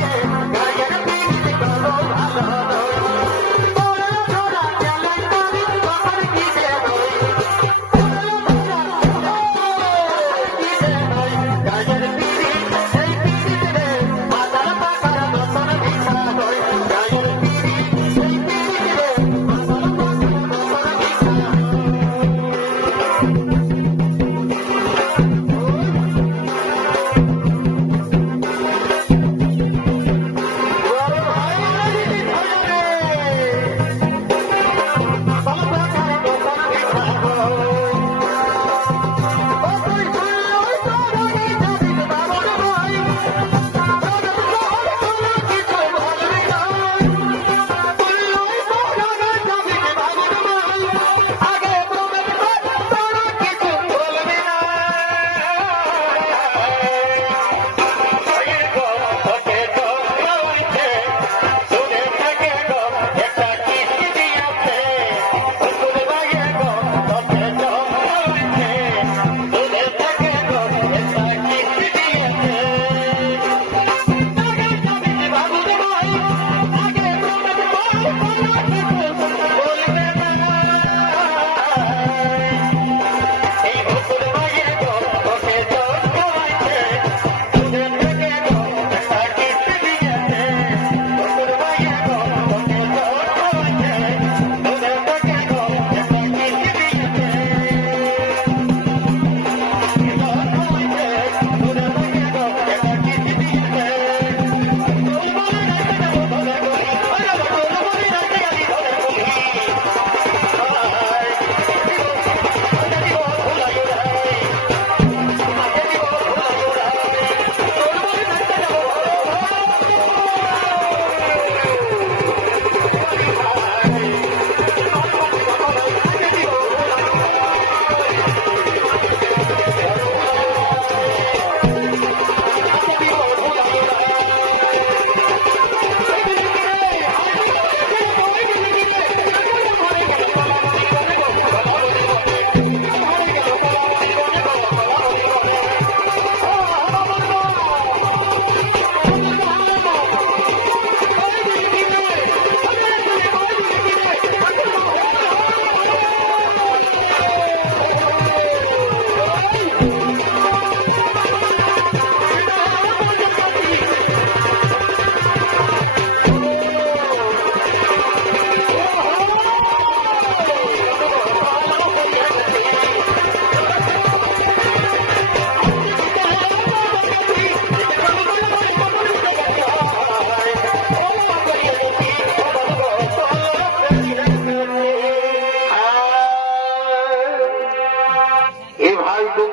Bye. ভাই